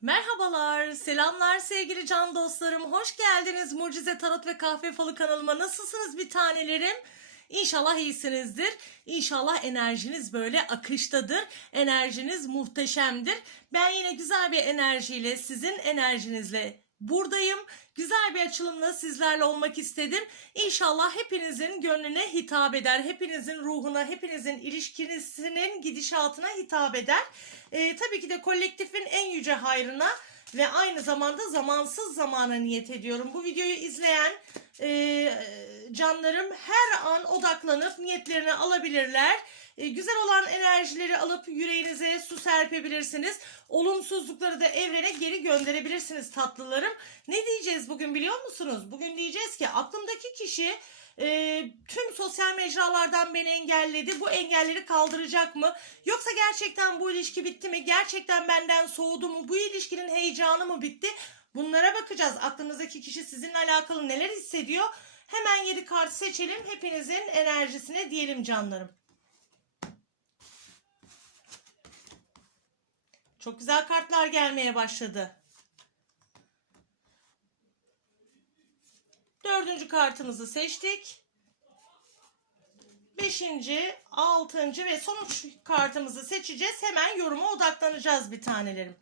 Merhabalar, selamlar sevgili can dostlarım. Hoş geldiniz Mucize Tarot ve Kahve Falı kanalıma. Nasılsınız bir tanelerim? İnşallah iyisinizdir. İnşallah enerjiniz böyle akıştadır. Enerjiniz muhteşemdir. Ben yine güzel bir enerjiyle, sizin enerjinizle buradayım. Güzel bir açılımla sizlerle olmak istedim. İnşallah hepinizin gönlüne hitap eder. Hepinizin ruhuna, hepinizin ilişkinizin gidişatına hitap eder. Ee, tabii ki de kolektifin en yüce hayrına ve aynı zamanda zamansız zamana niyet ediyorum. Bu videoyu izleyen e, canlarım her an odaklanıp niyetlerini alabilirler. E, güzel olan enerjileri alıp yüreğinize su serpebilirsiniz. Olumsuzlukları da evrene geri gönderebilirsiniz tatlılarım. Ne diyeceğiz bugün biliyor musunuz? Bugün diyeceğiz ki aklımdaki kişi e, tüm sosyal mecralardan beni engelledi. Bu engelleri kaldıracak mı? Yoksa gerçekten bu ilişki bitti mi? Gerçekten benden soğudu mu? Bu ilişkinin heyecanı mı bitti? Bunlara bakacağız. Aklınızdaki kişi sizinle alakalı neler hissediyor? Hemen 7 kart seçelim. Hepinizin enerjisine diyelim canlarım. Çok güzel kartlar gelmeye başladı. Dördüncü kartımızı seçtik. Beşinci, altıncı ve sonuç kartımızı seçeceğiz. Hemen yoruma odaklanacağız bir tanelerim.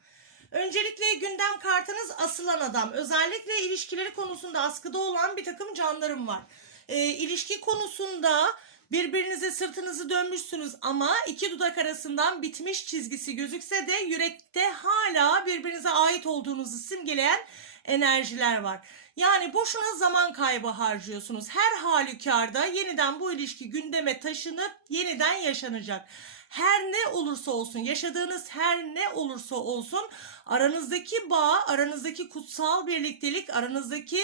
Öncelikle gündem kartınız asılan adam. Özellikle ilişkileri konusunda askıda olan bir takım canlarım var. E, ilişki konusunda birbirinize sırtınızı dönmüşsünüz ama iki dudak arasından bitmiş çizgisi gözükse de yürekte hala birbirinize ait olduğunuzu simgeleyen enerjiler var. Yani boşuna zaman kaybı harcıyorsunuz. Her halükarda yeniden bu ilişki gündeme taşınıp yeniden yaşanacak. Her ne olursa olsun, yaşadığınız her ne olursa olsun aranızdaki bağ, aranızdaki kutsal birliktelik, aranızdaki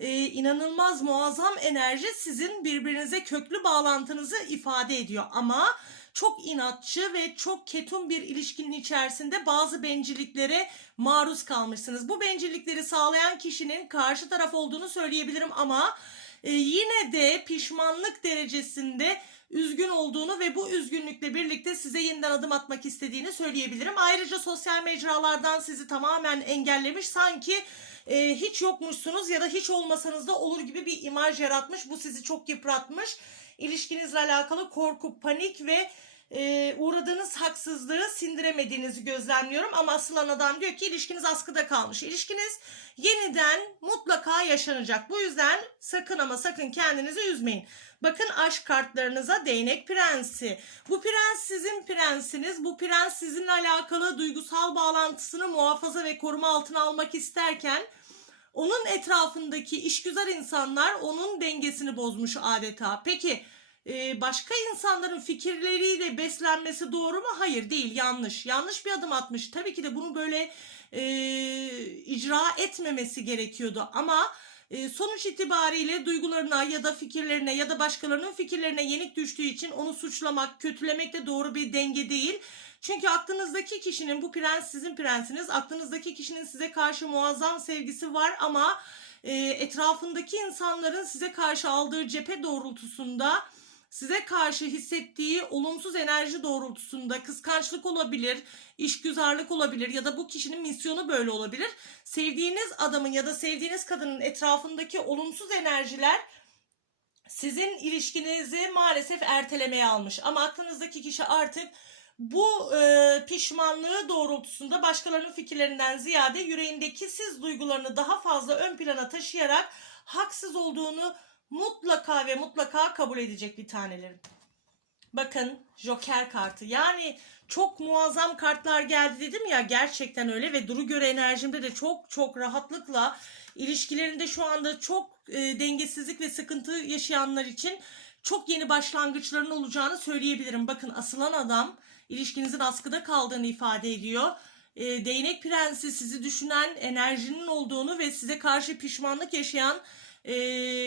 e, inanılmaz muazzam enerji sizin birbirinize köklü bağlantınızı ifade ediyor. Ama çok inatçı ve çok ketum bir ilişkinin içerisinde bazı bencilliklere maruz kalmışsınız. Bu bencillikleri sağlayan kişinin karşı taraf olduğunu söyleyebilirim ama e, yine de pişmanlık derecesinde üzgün olduğunu ve bu üzgünlükle birlikte size yeniden adım atmak istediğini söyleyebilirim. Ayrıca sosyal mecralardan sizi tamamen engellemiş sanki e, hiç yokmuşsunuz ya da hiç olmasanız da olur gibi bir imaj yaratmış. Bu sizi çok yıpratmış. İlişkinizle alakalı korku, panik ve e, uğradığınız haksızlığı sindiremediğinizi gözlemliyorum. Ama asılan adam diyor ki ilişkiniz askıda kalmış. İlişkiniz yeniden mutlaka yaşanacak. Bu yüzden sakın ama sakın kendinizi üzmeyin. Bakın aşk kartlarınıza değnek prensi. Bu prens sizin prensiniz. Bu prens sizinle alakalı duygusal bağlantısını muhafaza ve koruma altına almak isterken onun etrafındaki işgüzar insanlar onun dengesini bozmuş adeta. Peki e, başka insanların fikirleriyle beslenmesi doğru mu? Hayır değil yanlış. Yanlış bir adım atmış. Tabii ki de bunu böyle e, icra etmemesi gerekiyordu ama e, sonuç itibariyle duygularına ya da fikirlerine ya da başkalarının fikirlerine yenik düştüğü için onu suçlamak, kötülemek de doğru bir denge değil. Çünkü aklınızdaki kişinin bu prens sizin prensiniz. Aklınızdaki kişinin size karşı muazzam sevgisi var ama e, etrafındaki insanların size karşı aldığı cephe doğrultusunda size karşı hissettiği olumsuz enerji doğrultusunda kıskançlık olabilir, işgüzarlık olabilir ya da bu kişinin misyonu böyle olabilir. Sevdiğiniz adamın ya da sevdiğiniz kadının etrafındaki olumsuz enerjiler sizin ilişkinizi maalesef ertelemeye almış. Ama aklınızdaki kişi artık bu e, pişmanlığı doğrultusunda başkalarının fikirlerinden ziyade yüreğindeki siz duygularını daha fazla ön plana taşıyarak haksız olduğunu mutlaka ve mutlaka kabul edecek bir tanelerim. Bakın Joker kartı. Yani çok muazzam kartlar geldi dedim ya gerçekten öyle ve duru göre enerjimde de çok çok rahatlıkla ilişkilerinde şu anda çok e, dengesizlik ve sıkıntı yaşayanlar için çok yeni başlangıçların olacağını söyleyebilirim. Bakın asılan adam ilişkinizin askıda kaldığını ifade ediyor. E, değnek prensi sizi düşünen enerjinin olduğunu ve size karşı pişmanlık yaşayan e,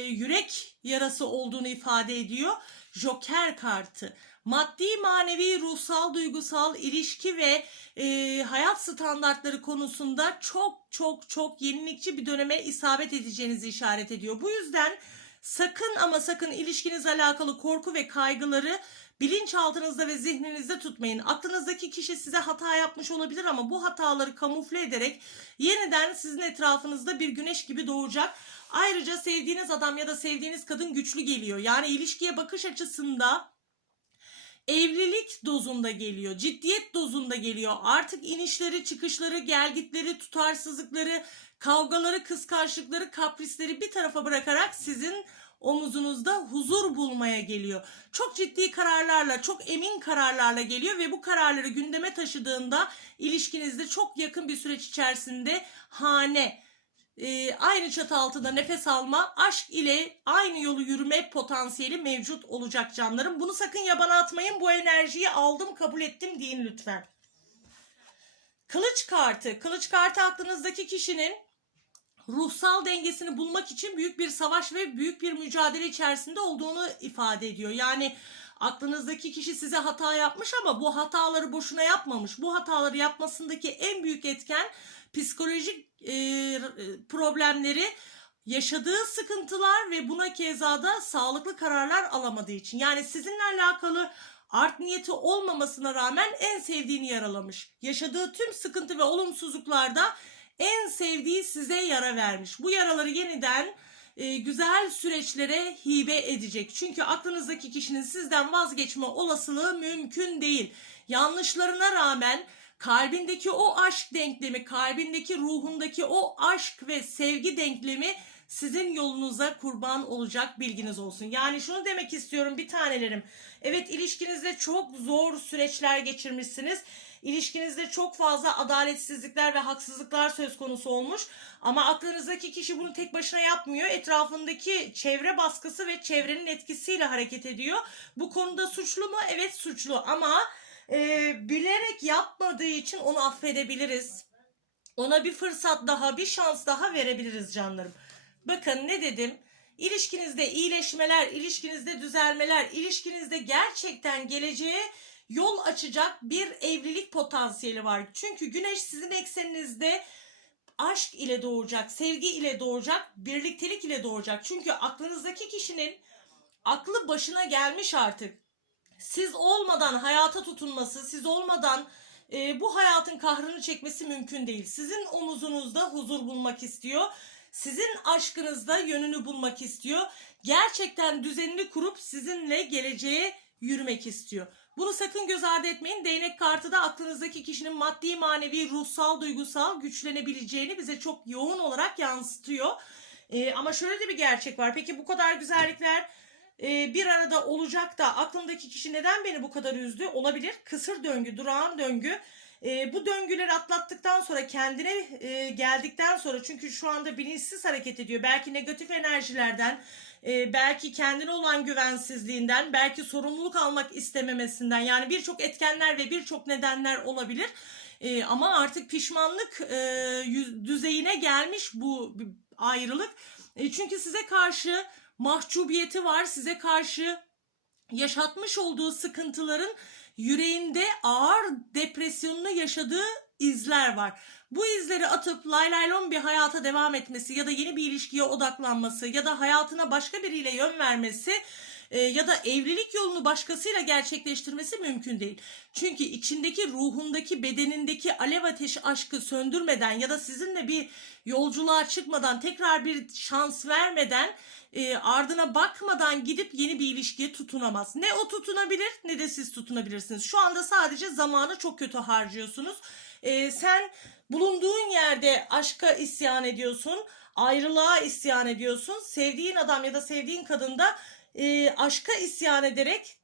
yürek yarası olduğunu ifade ediyor. Joker kartı. Maddi, manevi, ruhsal, duygusal, ilişki ve e, hayat standartları konusunda çok çok çok yenilikçi bir döneme isabet edeceğinizi işaret ediyor. Bu yüzden sakın ama sakın ilişkinizle alakalı korku ve kaygıları bilinçaltınızda ve zihninizde tutmayın. Aklınızdaki kişi size hata yapmış olabilir ama bu hataları kamufle ederek yeniden sizin etrafınızda bir güneş gibi doğacak. Ayrıca sevdiğiniz adam ya da sevdiğiniz kadın güçlü geliyor. Yani ilişkiye bakış açısında evlilik dozunda geliyor, ciddiyet dozunda geliyor. Artık inişleri, çıkışları, gelgitleri, tutarsızlıkları, kavgaları, kıskançlıkları, kaprisleri bir tarafa bırakarak sizin omuzunuzda huzur bulmaya geliyor. Çok ciddi kararlarla, çok emin kararlarla geliyor ve bu kararları gündeme taşıdığında ilişkinizde çok yakın bir süreç içerisinde hane, e, aynı çatı altında nefes alma, aşk ile aynı yolu yürüme potansiyeli mevcut olacak canlarım. Bunu sakın yabana atmayın. Bu enerjiyi aldım, kabul ettim deyin lütfen. Kılıç kartı. Kılıç kartı aklınızdaki kişinin ruhsal dengesini bulmak için büyük bir savaş ve büyük bir mücadele içerisinde olduğunu ifade ediyor. Yani aklınızdaki kişi size hata yapmış ama bu hataları boşuna yapmamış. Bu hataları yapmasındaki en büyük etken psikolojik e, problemleri yaşadığı sıkıntılar ve buna keza da sağlıklı kararlar alamadığı için. Yani sizinle alakalı art niyeti olmamasına rağmen en sevdiğini yaralamış. Yaşadığı tüm sıkıntı ve olumsuzluklarda en sevdiği size yara vermiş. Bu yaraları yeniden e, güzel süreçlere hibe edecek. Çünkü aklınızdaki kişinin sizden vazgeçme olasılığı mümkün değil. Yanlışlarına rağmen kalbindeki o aşk denklemi, kalbindeki ruhundaki o aşk ve sevgi denklemi sizin yolunuza kurban olacak bilginiz olsun. Yani şunu demek istiyorum bir tanelerim. Evet ilişkinizde çok zor süreçler geçirmişsiniz. İlişkinizde çok fazla adaletsizlikler ve haksızlıklar söz konusu olmuş. Ama aklınızdaki kişi bunu tek başına yapmıyor. Etrafındaki çevre baskısı ve çevrenin etkisiyle hareket ediyor. Bu konuda suçlu mu? Evet suçlu ama e, bilerek yapmadığı için onu affedebiliriz. Ona bir fırsat daha, bir şans daha verebiliriz canlarım. Bakın ne dedim? İlişkinizde iyileşmeler, ilişkinizde düzelmeler, ilişkinizde gerçekten geleceğe yol açacak bir evlilik potansiyeli var. Çünkü güneş sizin ekseninizde aşk ile doğacak, sevgi ile doğacak, birliktelik ile doğacak. Çünkü aklınızdaki kişinin aklı başına gelmiş artık. Siz olmadan hayata tutunması, siz olmadan e, bu hayatın kahrını çekmesi mümkün değil. Sizin omuzunuzda huzur bulmak istiyor. Sizin aşkınızda yönünü bulmak istiyor. Gerçekten düzenini kurup sizinle geleceğe yürümek istiyor. Bunu sakın göz ardı etmeyin. Değnek kartı da aklınızdaki kişinin maddi, manevi, ruhsal, duygusal güçlenebileceğini bize çok yoğun olarak yansıtıyor. Ee, ama şöyle de bir gerçek var. Peki bu kadar güzellikler e, bir arada olacak da aklımdaki kişi neden beni bu kadar üzdü? Olabilir. Kısır döngü, durağan döngü. E, bu döngüleri atlattıktan sonra kendine e, geldikten sonra çünkü şu anda bilinçsiz hareket ediyor. Belki negatif enerjilerden, e, belki kendine olan güvensizliğinden, belki sorumluluk almak istememesinden yani birçok etkenler ve birçok nedenler olabilir. E, ama artık pişmanlık e, düzeyine gelmiş bu ayrılık. E, çünkü size karşı mahcubiyeti var, size karşı yaşatmış olduğu sıkıntıların yüreğinde ağır depresyonunu yaşadığı izler var. Bu izleri atıp lay lay lom bir hayata devam etmesi ya da yeni bir ilişkiye odaklanması ya da hayatına başka biriyle yön vermesi e, ya da evlilik yolunu başkasıyla gerçekleştirmesi mümkün değil. Çünkü içindeki ruhundaki bedenindeki alev ateşi aşkı söndürmeden ya da sizinle bir yolculuğa çıkmadan tekrar bir şans vermeden e, ardına bakmadan gidip yeni bir ilişkiye tutunamaz. Ne o tutunabilir ne de siz tutunabilirsiniz. Şu anda sadece zamanı çok kötü harcıyorsunuz. E, sen bulunduğun yerde aşka isyan ediyorsun, ayrılığa isyan ediyorsun. Sevdiğin adam ya da sevdiğin kadın da e, aşka isyan ederek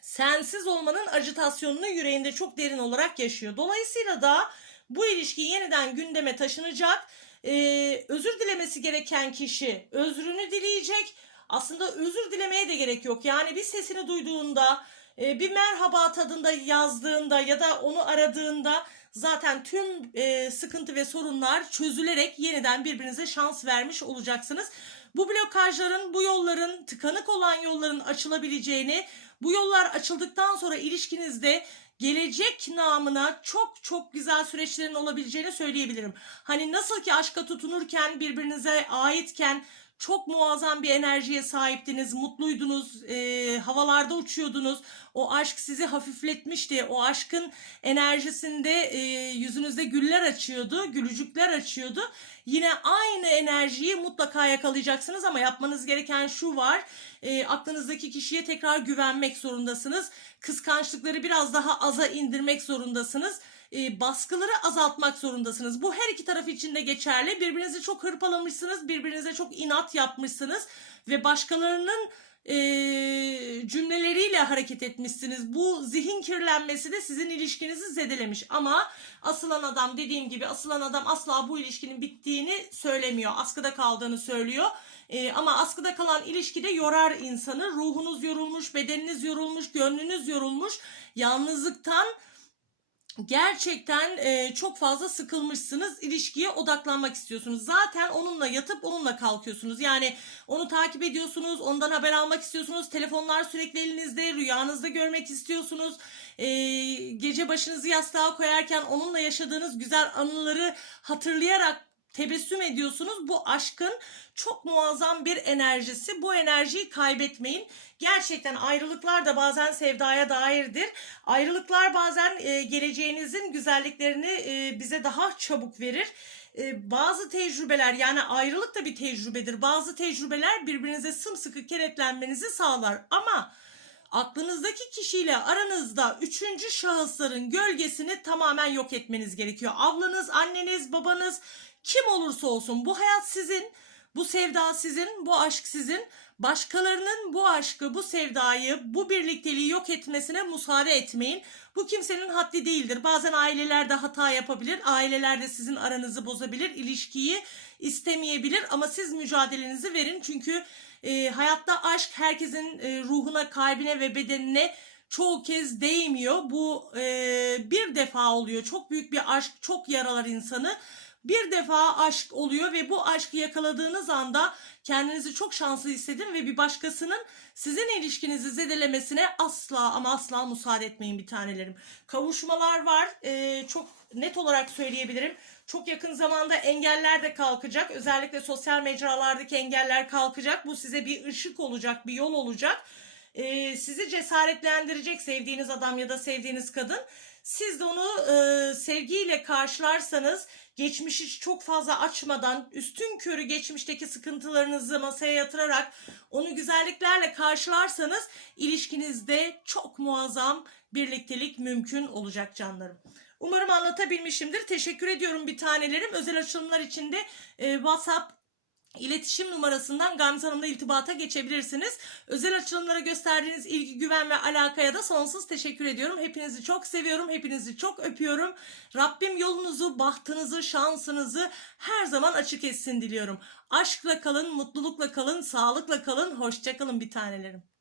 sensiz olmanın acitasyonunu yüreğinde çok derin olarak yaşıyor. Dolayısıyla da bu ilişki yeniden gündeme taşınacak. Ee, özür dilemesi gereken kişi özrünü dileyecek. Aslında özür dilemeye de gerek yok. Yani bir sesini duyduğunda, e, bir merhaba tadında yazdığında ya da onu aradığında zaten tüm e, sıkıntı ve sorunlar çözülerek yeniden birbirinize şans vermiş olacaksınız. Bu blokajların, bu yolların, tıkanık olan yolların açılabileceğini, bu yollar açıldıktan sonra ilişkinizde gelecek namına çok çok güzel süreçlerin olabileceğini söyleyebilirim. Hani nasıl ki aşka tutunurken birbirinize aitken çok muazzam bir enerjiye sahiptiniz, mutluydunuz, e, havalarda uçuyordunuz. O aşk sizi hafifletmişti. O aşkın enerjisinde e, yüzünüzde güller açıyordu, gülücükler açıyordu. Yine aynı enerjiyi mutlaka yakalayacaksınız ama yapmanız gereken şu var. E, aklınızdaki kişiye tekrar güvenmek zorundasınız. Kıskançlıkları biraz daha aza indirmek zorundasınız e, baskıları azaltmak zorundasınız. Bu her iki taraf için de geçerli. Birbirinizi çok hırpalamışsınız, birbirinize çok inat yapmışsınız ve başkalarının e, cümleleriyle hareket etmişsiniz. Bu zihin kirlenmesi de sizin ilişkinizi zedelemiş. Ama asılan adam dediğim gibi asılan adam asla bu ilişkinin bittiğini söylemiyor. Askıda kaldığını söylüyor. E, ama askıda kalan ilişkide yorar insanı. Ruhunuz yorulmuş, bedeniniz yorulmuş, gönlünüz yorulmuş. Yalnızlıktan gerçekten e, çok fazla sıkılmışsınız. İlişkiye odaklanmak istiyorsunuz. Zaten onunla yatıp onunla kalkıyorsunuz. Yani onu takip ediyorsunuz, ondan haber almak istiyorsunuz. Telefonlar sürekli elinizde, rüyanızda görmek istiyorsunuz. E, gece başınızı yastığa koyarken onunla yaşadığınız güzel anıları hatırlayarak tebessüm ediyorsunuz. Bu aşkın çok muazzam bir enerjisi. Bu enerjiyi kaybetmeyin. Gerçekten ayrılıklar da bazen sevdaya dairdir. Ayrılıklar bazen e, geleceğinizin güzelliklerini e, bize daha çabuk verir. E, bazı tecrübeler yani ayrılık da bir tecrübedir. Bazı tecrübeler birbirinize sımsıkı kenetlenmenizi sağlar. Ama aklınızdaki kişiyle aranızda üçüncü şahısların gölgesini tamamen yok etmeniz gerekiyor. Ablanız, anneniz, babanız kim olursa olsun bu hayat sizin, bu sevda sizin, bu aşk sizin. Başkalarının bu aşkı, bu sevdayı, bu birlikteliği yok etmesine müsaade etmeyin. Bu kimsenin haddi değildir. Bazen aileler de hata yapabilir. Aileler de sizin aranızı bozabilir. ilişkiyi istemeyebilir ama siz mücadelenizi verin. Çünkü e, hayatta aşk herkesin e, ruhuna, kalbine ve bedenine çoğu kez değmiyor. Bu e, bir defa oluyor. Çok büyük bir aşk çok yaralar insanı. Bir defa aşk oluyor ve bu aşkı yakaladığınız anda kendinizi çok şanslı hissedin ve bir başkasının sizin ilişkinizi zedelemesine asla ama asla müsaade etmeyin bir tanelerim. Kavuşmalar var. E, çok net olarak söyleyebilirim. Çok yakın zamanda engeller de kalkacak. Özellikle sosyal mecralardaki engeller kalkacak. Bu size bir ışık olacak, bir yol olacak. Ee, sizi cesaretlendirecek sevdiğiniz adam ya da sevdiğiniz kadın. Siz de onu e, sevgiyle karşılarsanız, geçmişi çok fazla açmadan, üstün körü geçmişteki sıkıntılarınızı masaya yatırarak onu güzelliklerle karşılarsanız ilişkinizde çok muazzam birliktelik mümkün olacak canlarım. Umarım anlatabilmişimdir. Teşekkür ediyorum bir tanelerim. Özel açılımlar için de e, WhatsApp İletişim numarasından Gamze Hanım'la irtibata geçebilirsiniz. Özel açılımlara gösterdiğiniz ilgi, güven ve alakaya da sonsuz teşekkür ediyorum. Hepinizi çok seviyorum. Hepinizi çok öpüyorum. Rabbim yolunuzu, bahtınızı, şansınızı her zaman açık etsin diliyorum. Aşkla kalın, mutlulukla kalın, sağlıkla kalın. Hoşçakalın bir tanelerim.